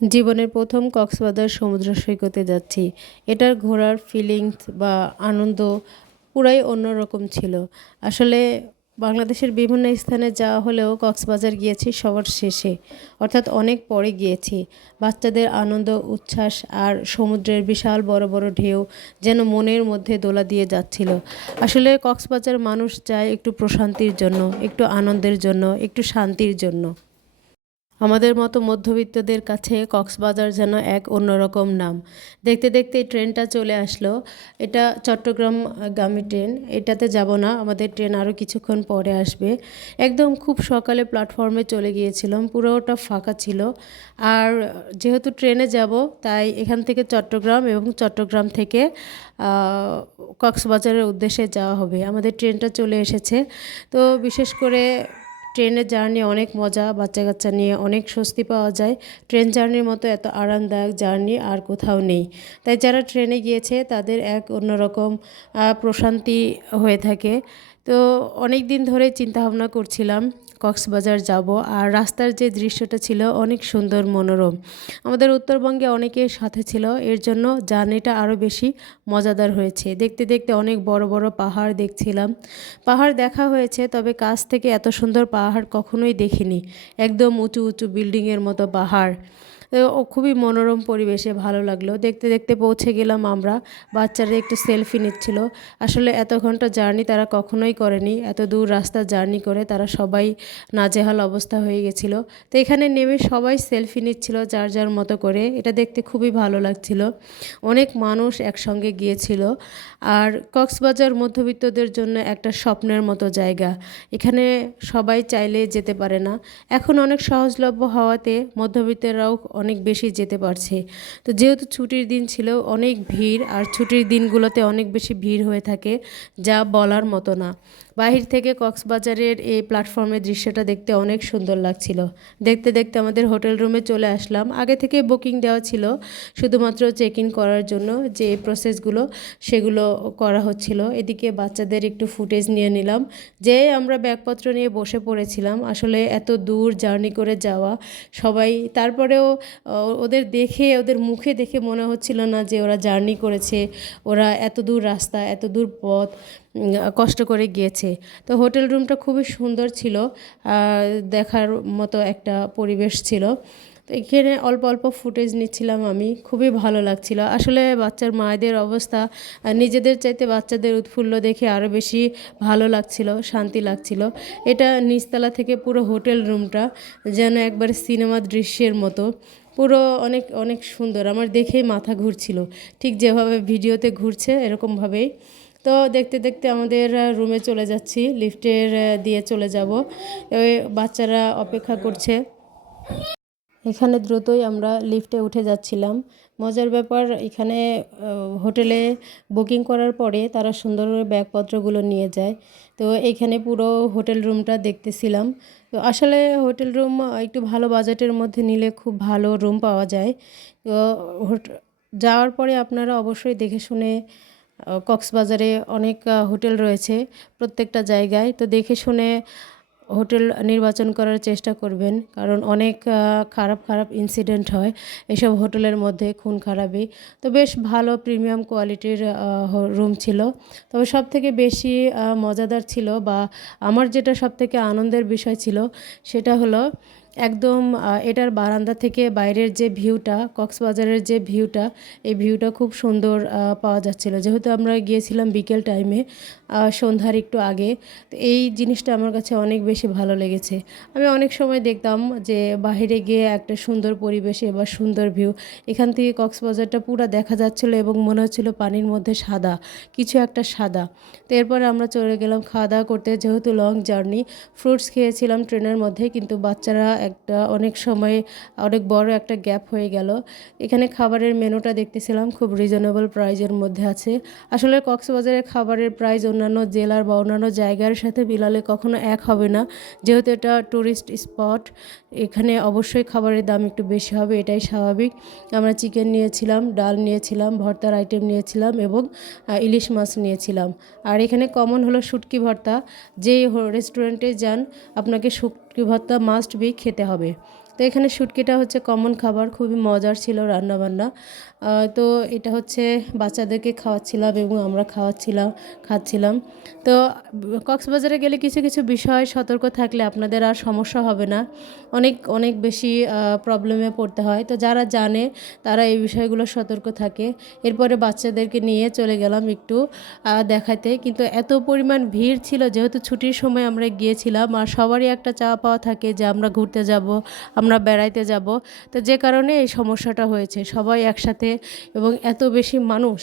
জীবনের প্রথম কক্সবাজার সমুদ্র সৈকতে যাচ্ছি। এটার ঘোরার ফিলিংস বা আনন্দ পুরাই অন্যরকম ছিল। আসলে বাংলাদেশের বিভিন্ন স্থানে যাওয়া হলেও কক্সবাজার গিয়েছি সবার শেষে, অর্থাৎ অনেক পরে গিয়েছি। বাচ্চাদের আনন্দ উচ্ছ্বাস আর সমুদ্রের বিশাল বড় বড় ঢেউ যেন মনের মধ্যে দোলা দিয়ে যাচ্ছিল। আসলে কক্সবাজার মানুষ যায় একটু প্রশান্তির জন্য, একটু আনন্দের জন্য, একটু শান্তির জন্য। আমাদের মতো মধ্যবিত্তদের কাছে কক্সবাজার যেন এক অন্যরকম নাম। দেখতে দেখতে ট্রেনটা চলে আসলো। এটা চট্টগ্রামগামী ট্রেন। এটাতে যাব না, আমাদের ট্রেন আরও কিছুক্ষণ পরে আসবে। একদম খুব সকালে প্ল্যাটফর্মে চলে গিয়েছিলাম, পুরোটা ফাঁকা ছিল। আর যেহেতু ট্রেনে যাব, তাই এখান থেকে চট্টগ্রাম এবং চট্টগ্রাম থেকে কক্সবাজারের উদ্দেশ্যে যাওয়া হবে। আমাদের ট্রেনটা চলে এসেছে। তো বিশেষ করে ট্রেনের জার্নি অনেক মজা, বাচ্চা কাচ্চা নিয়ে অনেক স্বস্তি পাওয়া যায়। ট্রেন জার্নির মতো এত আরামদায়ক জার্নি আর কোথাও নেই। তাই যারা ট্রেনে গিয়েছে তাদের এক অন্যরকম প্রশান্তি হয়ে থাকে। তো অনেক দিন ধরে চিন্তাভাবনা করছিলাম কক্সবাজার যাব, আর রাস্তার যে দৃশ্যটা ছিল অনেক সুন্দর মনোরম। আমাদের উত্তরবঙ্গে অনেকের সাথে ছিল, এর জন্য জার্নিটা আরও বেশি মজাদার হয়েছে। দেখতে দেখতে অনেক বড় বড় পাহাড় দেখছিলাম। পাহাড় দেখা হয়েছে, তবে কাছ থেকে এত সুন্দর পাহাড় কখনোই দেখিনি। একদম উঁচু উঁচু বিল্ডিংয়ের মতো পাহাড়। ও খুবই মনোরম পরিবেশে ভালো লাগলো। দেখতে দেখতে পৌঁছে গেলাম আমরা। বাচ্চারা একটু সেলফি নিচ্ছিল। আসলে এত ঘন্টা জার্নি তারা কখনোই করেনি, এত দূর রাস্তা জার্নি করে তারা সবাই নাজেহাল অবস্থা হয়ে গেছিল। তো এখানে নেমে সবাই সেলফি নিচ্ছিল যার যার মতো করে। এটা দেখতে খুবই ভালো লাগছিল। অনেক মানুষ একসঙ্গে গিয়েছিল। আর কক্সবাজার মধ্যবিত্তদের জন্য একটা স্বপ্নের মতো জায়গা। এখানে সবাই চাইলে যেতে পারে না। এখন অনেক সহজলভ্য হওয়াতে মধ্যবিত্তরাও অনেক বেশি যেতে পারছে। তো যেহেতু ছুটির দিন ছিল, অনেক ভিড়, আর ছুটির দিনগুলোতে অনেক বেশি ভিড় হয়ে থাকে, যা বলার মতো না। বাহির থেকে কক্সবাজারের এই প্ল্যাটফর্মের দৃশ্যটা দেখতে অনেক সুন্দর লাগছিল। দেখতে দেখতে আমাদের হোটেল রুমে চলে আসলাম। আগে থেকে বুকিং দেওয়া ছিল, শুধুমাত্র চেক ইন করার জন্য যে প্রসেসগুলো সেগুলো করা হচ্ছিল। এদিকে বাচ্চাদের একটু ফুটেজ নিয়ে নিলাম। যে আমরা ব্যাগপত্র নিয়ে বসে পড়েছিলাম। আসলে এত দূর জার্নি করে যাওয়া সবাই, তারপরেও ওদের দেখে, ওদের মুখে দেখে মনে হচ্ছিল না যে ওরা জার্নি করেছে, ওরা এত দূর রাস্তা, এত দূর পথ কষ্ট করে গিয়েছে। তো হোটেল রুমটা খুবই সুন্দর ছিল, দেখার মতো একটা পরিবেশ ছিল। তো এখানে অল্প অল্প ফুটেজ নিচ্ছিলাম আমি, খুবই ভালো লাগছিল। আসলে বাচ্চার মায়েদের অবস্থা নিজেদের চাইতে বাচ্চাদের উৎফুল্ল দেখে আরও বেশি ভালো লাগছিল, শান্তি লাগছিল। এটা নিচতলা থেকে পুরো হোটেল রুমটা যেন একবার সিনেমা দৃশ্যের মতো, পুরো অনেক অনেক সুন্দর। আমার দেখেই মাথা ঘুরছিল, ঠিক যেভাবে ভিডিওতে ঘুরছে এরকমভাবেই। তো দেখতে দেখতে আমাদের রুমে চলে যাচ্ছি, লিফটের দিয়ে চলে যাব। ওই বাচ্চারা অপেক্ষা করছে। এখানে দ্রুতই আমরা লিফটে উঠে যাচ্ছিলাম। মজার ব্যাপার, এখানে হোটেলে বুকিং করার পরে তারা সুন্দর ব্যাগপত্রগুলো নিয়ে যায়। তো এইখানে পুরো হোটেল রুমটা দেখতেছিলাম। তো আসলে হোটেল রুম একটু ভালো বাজেটের মধ্যে নিলে খুব ভালো রুম পাওয়া যায়। তো যাওয়ার পরে আপনারা অবশ্যই দেখে শুনে, কক্সবাজারে অনেক হোটেল রয়েছে প্রত্যেকটা জায়গায়, তো দেখে শুনে হোটেল নির্বাচন করার চেষ্টা করবেন। কারণ অনেক খারাপ খারাপ ইনসিডেন্ট হয় এসব হোটেলের মধ্যে, খুন খারাপি। তো বেশ ভালো প্রিমিয়াম কোয়ালিটির রুম ছিল। তবে সবথেকে বেশি মজাদার ছিল, বা আমার যেটা সবথেকে আনন্দের বিষয় ছিল, সেটা হলো একদম এটার বারান্দা থেকে বাইরের যে ভিউটা, কক্সবাজারের যে ভিউটা, এই ভিউটা খুব সুন্দর পাওয়া যাচ্ছিল। যেহেতু আমরা গিয়েছিলাম বিকেল টাইমে, সন্ধ্যার একটু আগে। তো এই জিনিসটা আমার কাছে অনেক বেশি ভালো লেগেছে। আমি অনেক সময় দেখতাম যে বাইরে গিয়ে একটা সুন্দর পরিবেশে বা সুন্দর ভিউ, এখান থেকে কক্সবাজারটা পুরো দেখা যাচ্ছিলো এবং মনে হচ্ছিলো পানির মধ্যে সাদা কিছু একটা সাদা। তো এরপরে আমরা চলে গেলাম খাওয়া দাওয়া করতে। যেহেতু লং জার্নি, ফ্রুটস খেয়েছিলাম ট্রেনের মধ্যে, কিন্তু বাচ্চারা একটা অনেক সময় অনেক বড় একটা গ্যাপ হয়ে গেল। এখানে খাবারের মেনুটা দেখতেছিলাম, খুব রিজনেবল প্রাইজের মধ্যে আছে। আসলে কক্সবাজারের খাবারের প্রাইস অন্যান্য জেলার বা অন্যান্য জায়গার সাথে মিলালে কখনো এক হবে না। যেহেতু এটা টুরিস্ট স্পট, এখানে অবশ্যই খাবারের দাম একটু বেশি হবে, এটাই স্বাভাবিক। আমরা চিকেন নিয়েছিলাম, ডাল নিয়েছিলাম, ভর্তার আইটেম নিয়েছিলাম এবং ইলিশ মাছ নিয়েছিলাম। আর এখানে কমন হলো শুটকি ভর্তা। যেই রেস্টুরেন্টে যান, আপনাকে শুটকি ভর্তা মাস্ট বি খেতে হবে। তো এখানে শুটকিটা হচ্ছে কমন খাবার, খুবই মজার ছিল রান্নাবান্না। তো এটা হচ্ছে বাচ্চাদেরকে খাওয়াচ্ছিলাম এবং আমরা খাচ্ছিলাম। তো কক্সবাজারে গেলে কিছু কিছু বিষয় সতর্ক থাকলে আপনাদের আর সমস্যা হবে না। অনেক অনেক বেশি প্রবলেমে পড়তে হয়। তো যারা জানে তারা এই বিষয়গুলো সতর্ক থাকে। এরপরে বাচ্চাদেরকে নিয়ে চলে গেলাম একটু দেখাতে, কিন্তু এত পরিমাণ ভিড় ছিল যেহেতু ছুটির সময় আমরা গিয়েছিলাম, আর সবারই একটা চাওয়া পাওয়া থাকে যে আমরা ঘুরতে যাব, আমরা বেড়াইতে যাব। তো যে কারণে এই সমস্যাটা হয়েছে, সবাই একসাথে এবং এত বেশি মানুষ